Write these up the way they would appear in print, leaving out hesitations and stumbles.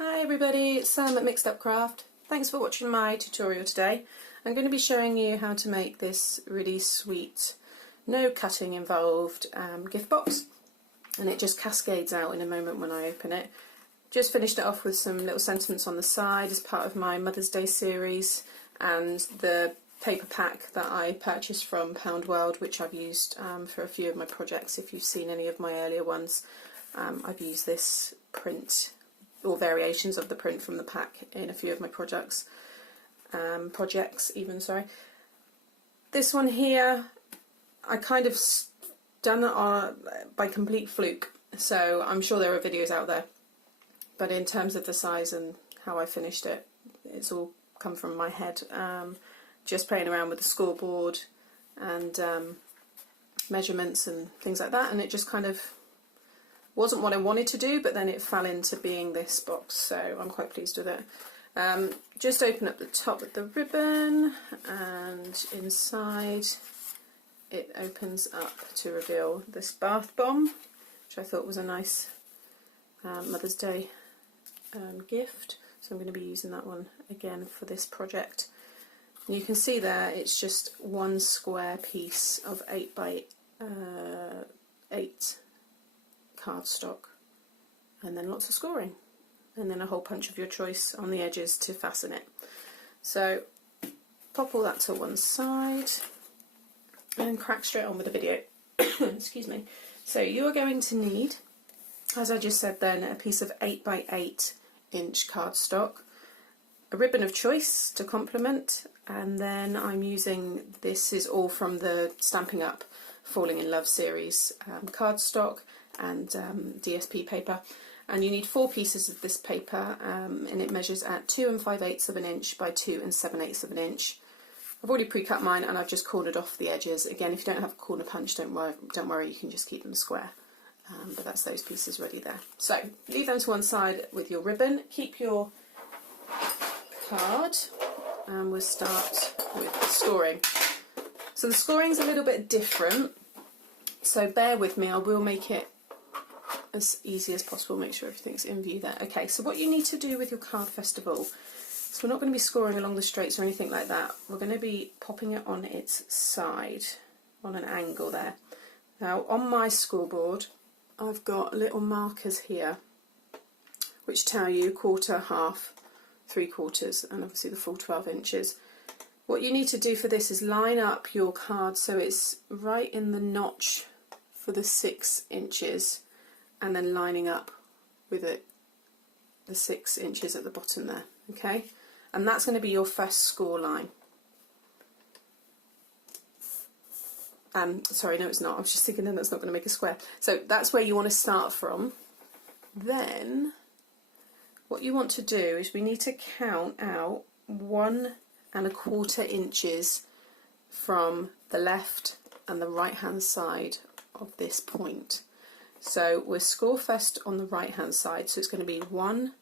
Hi everybody, it's Sam at Mixed Up Craft. Thanks for watching my tutorial today. I'm going to be showing you how to make this really sweet, no cutting involved gift box, and it just cascades out in a moment when I open it. Just finished it off with some little sentiments on the side as part of my Mother's Day series, and the paper pack that I purchased from Pound World, which I've used for a few of my projects. If you've seen any of my earlier ones, I've used this print or variations of the print from the pack in a few of my projects even, sorry. This one here, I kind of done it by complete fluke, so I'm sure there are videos out there, but in terms of the size and how I finished it, it's all come from my head, just playing around with the scoreboard and measurements and things like that, and it just kind of wasn't what I wanted to do, but then it fell into being this box, so I'm quite pleased with it. Just open up the top with the ribbon, and inside it opens up to reveal this bath bomb, which I thought was a nice Mother's Day gift, so I'm going to be using that one again for this project. And you can see there it's just one square piece of 8 by 8 cardstock, and then lots of scoring, and then a hole punch of your choice on the edges to fasten it. So pop all that to one side and crack straight on with the video. Excuse me. So you are going to need, as I just said then, a piece of 8 by 8 inch cardstock, a ribbon of choice to complement, and then I'm using, this is all from the Stampin Up Falling in Love series cardstock and DSP paper, and you need 4 pieces of this paper, and it measures at 2 5/8 of an inch by 2 7/8 of an inch. I've already pre-cut mine and I've just cornered off the edges. Again, if you don't have a corner punch, don't worry, you can just keep them square, but that's those pieces ready there. So leave them to one side with your ribbon, keep your card, and we'll start with the scoring. So the scoring's a little bit different, so bear with me, I will make it as easy as possible, make sure everything's in view there. Okay, so what you need to do with your card first of all, so we're not going to be scoring along the straights or anything like that, we're going to be popping it on its side, on an angle there. Now on my scoreboard I've got little markers here which tell you quarter, half, 3/4 and obviously the full 12 inches. What you need to do for this is line up your card so it's right in the notch for the 6 inches, and then lining up with it, the 6 inches at the bottom there, okay? And that's going to be your first score line. Sorry, no it's not, I was just thinking then that's not going to make a square. So that's where you want to start from. Then what you want to do is we need to count out 1 1/4 inches from the left and the right hand side of this point. So we'll score first on the right hand side, so it's going to be 1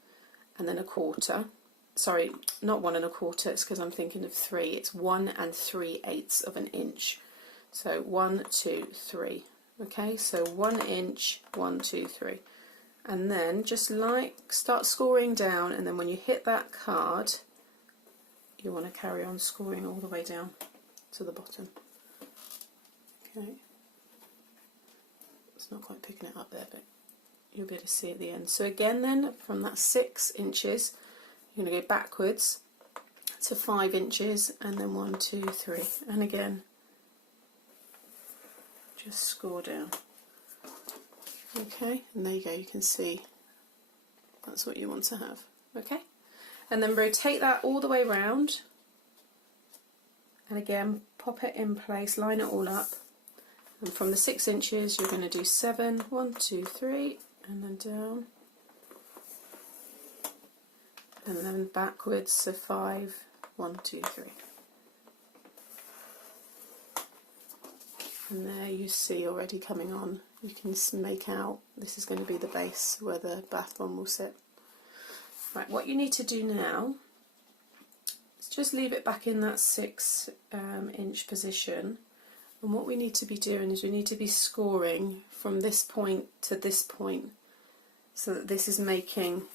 1/4. Sorry, not 1 1/4, it's because I'm thinking of 3. It's 1 3/8 of an inch. So 1, 2, 3. Okay, so 1 inch, 1, 2, 3. And then just like start scoring down, and then when you hit that card, you want to carry on scoring all the way down to the bottom. Okay. It's not quite picking it up there, but you'll be able to see at the end. So again then, from that 6 inches, you're going to go backwards to 5 inches, and then 1, 2, 3. And again, just score down. Okay, and there you go, you can see that's what you want to have. Okay, and then rotate that all the way around, and again, pop it in place, line it all up. And from the 6 inches, you're going to do 7, 1, 2, 3, and then down, and then backwards, so 5, 1, 2, 3. And there you see already coming on, you can make out this is going to be the base where the bath bomb will sit. Right, what you need to do now is just leave it back in that 6 inch position. And what we need to be doing is we need to be scoring from this point to this point, so that this is making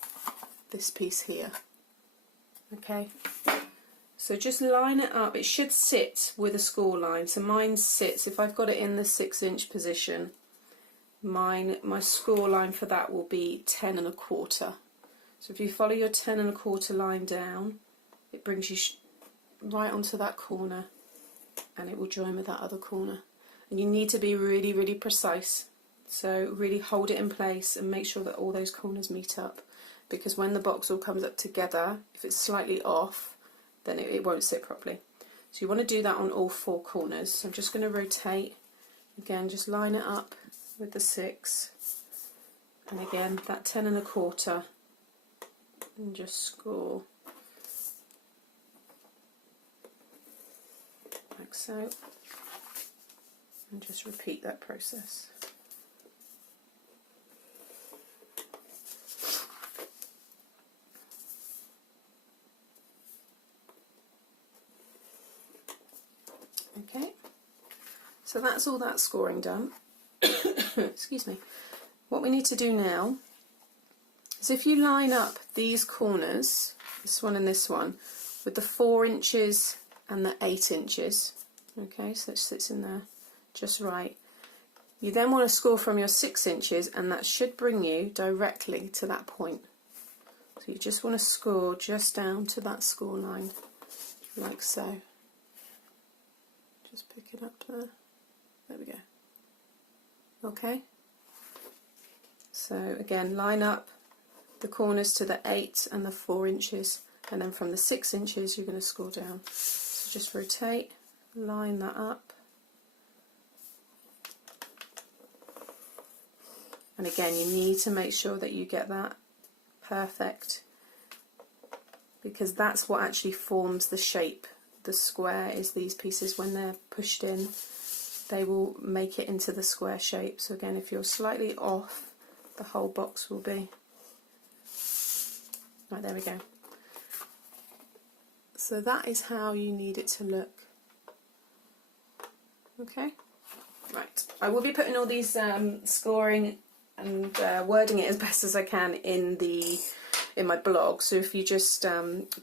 this piece here. Okay, so just line it up. It should sit with a score line. So mine sits, if I've got it in the 6-inch position, my score line for that will be 10 1/4. So if you follow your 10 1/4 line down, it brings you right onto that corner, and it will join with that other corner. And you need to be really, really precise. So really hold it in place and make sure that all those corners meet up, because when the box all comes up together, if it's slightly off, then it won't sit properly. So you want to do that on all 4 corners. So I'm just going to rotate. Again, just line it up with the 6. And again, that 10 1/4. And just score like so. And just repeat that process. Okay, so that's all that scoring done. Excuse me. What we need to do now is, if you line up these corners, this one and this one, with the 4 inches and the 8 inches, okay, so it sits in there just right. You then want to score from your 6 inches, and that should bring you directly to that point. So you just want to score just down to that score line, like so. Just pick it up there. There we go. Okay. So again, line up the corners to the 8 and the 4 inches, and then from the 6 inches you're going to score down. So just rotate, line that up, and again you need to make sure that you get that perfect, because that's what actually forms the shape. The square is these pieces. When they're pushed in, they will make it into the square shape. So again, if you're slightly off, the whole box will be. Right, there we go. So that is how you need it to look. Okay, right. I will be putting all these scoring and wording it as best as I can in my blog. So if you just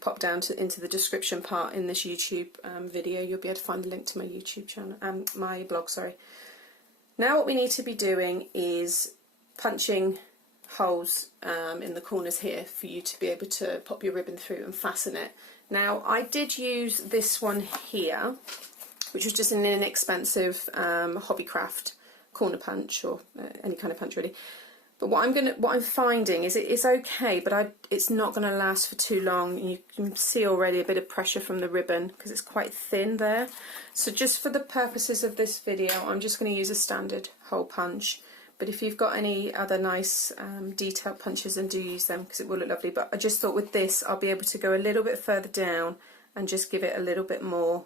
pop down into the description part in this YouTube video, you'll be able to find a link to my YouTube channel, my blog. Sorry. Now what we need to be doing is punching holes in the corners here for you to be able to pop your ribbon through and fasten it. Now I did use this one here, which was just an inexpensive Hobbycraft corner punch, or any kind of punch really. But what I'm finding is it's okay, but it's not going to last for too long. You can see already a bit of pressure from the ribbon because it's quite thin there. So just for the purposes of this video, I'm just going to use a standard hole punch. But if you've got any other nice detailed punches, then do use them, because it will look lovely. But I just thought with this, I'll be able to go a little bit further down and just give it a little bit more,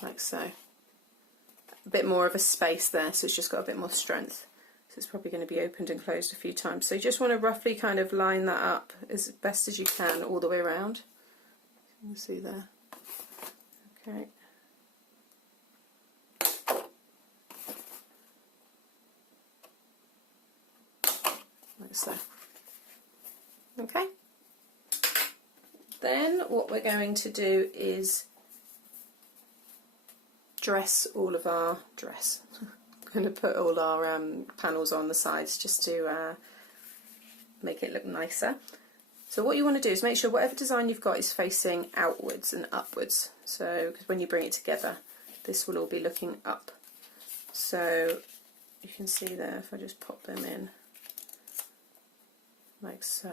like so. A bit more of a space there, so it's just got a bit more strength. So it's probably going to be opened and closed a few times. So you just want to roughly kind of line that up as best as you can all the way around. You can see there. Okay. Like so. Okay. Then what we're going to do is dress all of our I'm going to put all our panels on the sides just to make it look nicer. So what you want to do is make sure whatever design you've got is facing outwards and upwards. So because when you bring it together, this will all be looking up. So you can see there, if I just pop them in like so,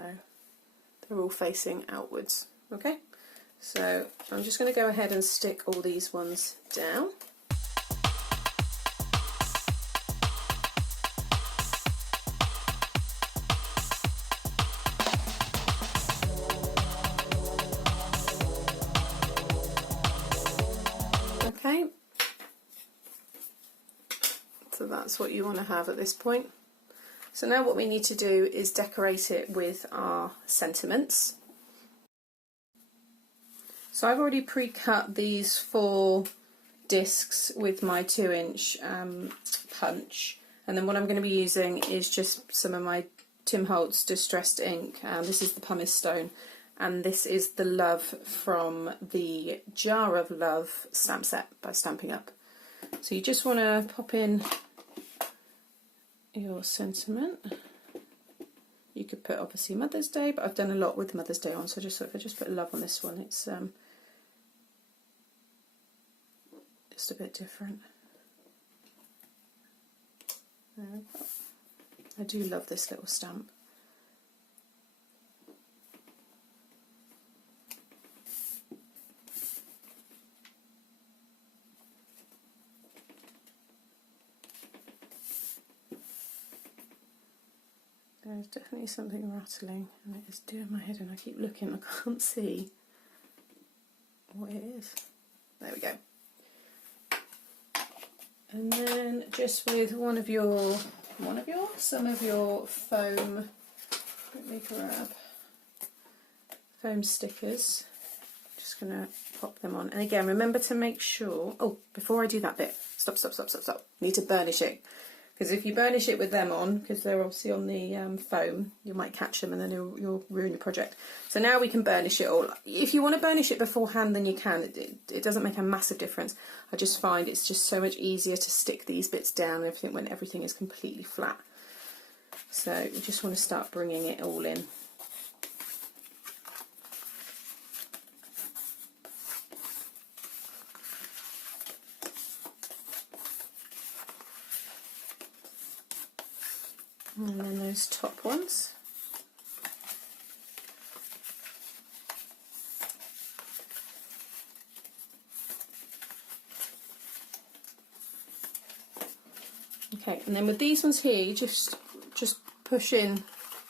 they're all facing outwards. Okay, so I'm just going to go ahead and stick all these ones down. Okay, so that's what you want to have at this point. So now what we need to do is decorate it with our sentiments. So I've already pre-cut these 4 discs with my 2-inch punch, and then what I'm going to be using is just some of my Tim Holtz Distressed Ink, and this is the Pumice Stone, and this is the Love from the Jar of Love stamp set by Stampin' Up. So you just want to pop in your sentiment. You could put obviously Mother's Day, but I've done a lot with Mother's Day on, so just if I just put love on this one, it's just a bit different. There we go. I do love this little stamp. There's definitely something rattling, and it is doing my head in. I keep looking, I can't see what it is. There we go. And then just with some of your foam, let me grab foam stickers. Just going to pop them on. And again, remember to make sure, oh, before I do that bit, stop. Need to burnish it. Because if you burnish it with them on, because they're obviously on the foam, you might catch them and then you'll ruin your project. So now we can burnish it all. If you want to burnish it beforehand, then you can. It doesn't make a massive difference. I just find it's just so much easier to stick these bits down and everything when everything is completely flat. So you just want to start bringing it all in. And then those top ones. Okay, and then with these ones here, you just push in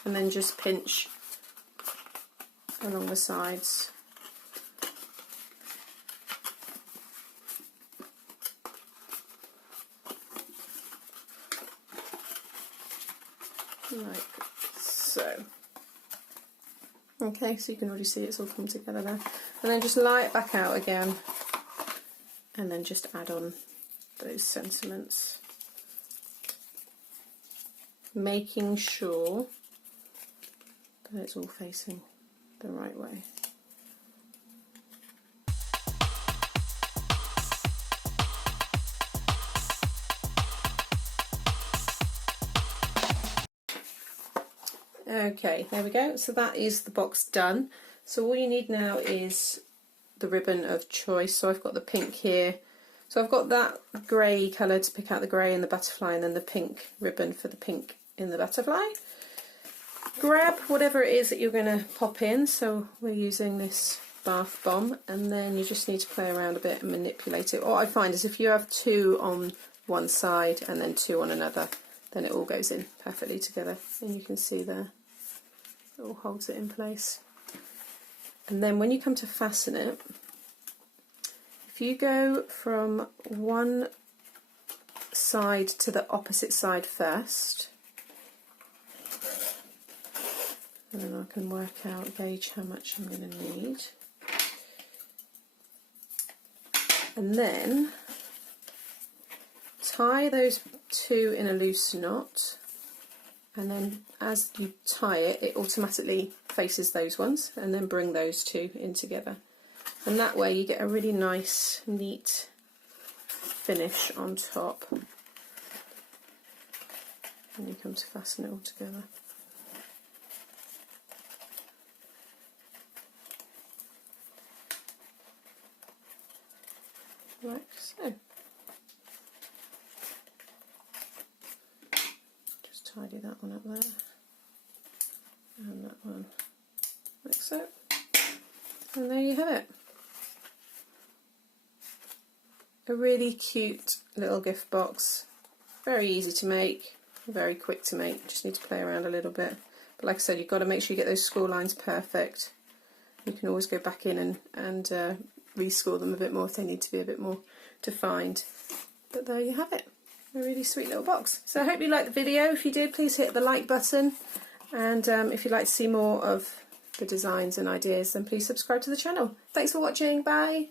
and then just pinch along the sides. Like so. Okay, so you can already see it's all come together there. And then just lie it back out again, and then just add on those sentiments, making sure that it's all facing the right way. Okay, there we go. So that is the box done. So all you need now is the ribbon of choice. So I've got the pink here. So I've got that grey colour to pick out the grey and the butterfly, and then the pink ribbon for the pink in the butterfly. Grab whatever it is that you're going to pop in. So we're using this bath bomb, and then you just need to play around a bit and manipulate it. What I find is if you have two on one side and then two on another, then it all goes in perfectly together, and you can see there it all holds it in place. And then when you come to fasten it, if you go from one side to the opposite side first, and then I can work out, gauge how much I'm going to need, and then tie those two in a loose knot, and then as you tie it, it automatically faces those ones, and then bring those two in together, and that way you get a really nice neat finish on top when you come to fasten it all together. Like so. Just tidy that one up there, and that one like so, and there you have it. A really cute little gift box, very easy to make, very quick to make, just need to play around a little bit. But like I said, you've got to make sure you get those score lines perfect. You can always go back in and rescore them a bit more if they need to be a bit more defined. But there you have it, a really sweet little box. So I hope you liked the video. If you did, please hit the like button, and if you'd like to see more of the designs and ideas, then please subscribe to the channel. Thanks for watching, bye!